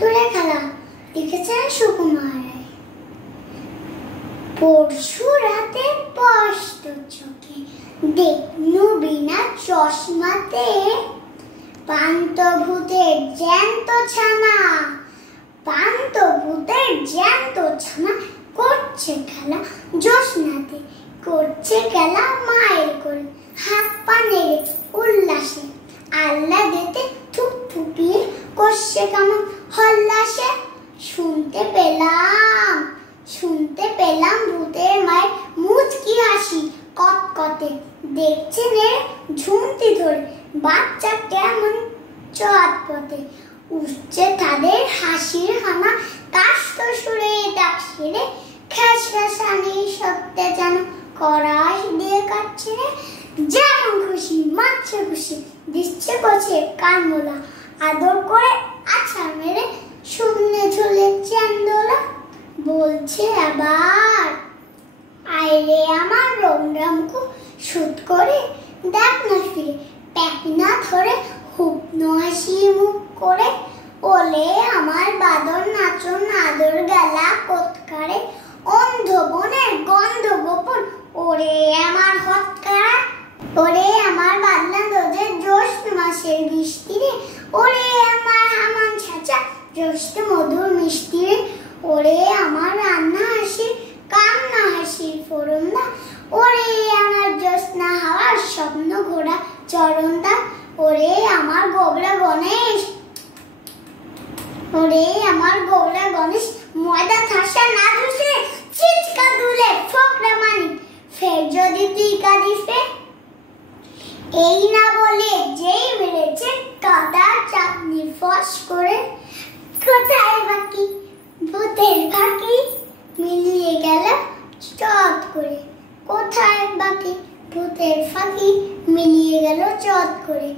পুতুলের খেলা লিখেছেন সুকুমার রায়। পরশু রাতে স্পষ্ট চোখে দেখনু বিনা চশমাতে পান্তভূতের জ্যান্ত ছানা, পান্তভূতের জ্যান্ত ছানা করছে খেলা জ্যোৎস্নাতে, করছে খেলা মায়ের কোলে, হাত পা নেড়ে উল্লাসে আহ্লাদেতে থুপথুপিয়ে করছে কেমন হল্লাসে। শুনতে পেলাম ভূতের মায়ের মুচকি হাসি কটকটে, দেখছেন ঝুমতি ধরে বাচ্চা কেমন চটপটে, উঠছে তাদের হাসির হানা কাষ্ট সুরে ডাক ছেড়ে, খেসানি সত্যে যেন করাস দিয়ে কাটছে রে। যেমন খুশি মারছে খুশি দিচ্ছে বসে কানমোলা, আদর করে আছাড় মেরে শুকনে ঝুলে চান্দোলা, বলছে আবার আইরে আমার রোমরামকু শুট করে দেখ না ফিরে, প্যাকিনা ধরে হুপ্ন হাসি মুখ করে, ওলে আমার বাদর নাচন আদর গেলা কোৎকারে, অন্ধ বনের গন্ধ গোপন ওরে আমার হৎকার, ওরে আমার বাদলা রোজের জ্যৈষ্ঠ মাসের বৃষ্টি রে, ওরে আমার হামান ছাঁচা জ্যৈষ্ঠ মধুর মিষ্টি রে, ওরে আমার রান্না হাসির কান্না হাসির ফোরন্দা, ওরে আমার জ্যোৎস্না হাওয়ার স্বপ্ন ঘোরা চরণদা, ওরে আমার গোবরা গণেশ, ওরে আমার গোবরা গণেশ ময়দা ঠাসা না ধুসে চিচকা দুলে ফকরা মানি, ফের যদি তুই কাঁদিস এই না বলে যেই বেড়েছে কাদা চাটনি ফস করে, কোথায় বাকি ভূতের ফাঁকি মিলিয়ে গেল চট করে, কোথায় বাকি ভূতের ফাঁকি মিলিয়ে গেল চট করে।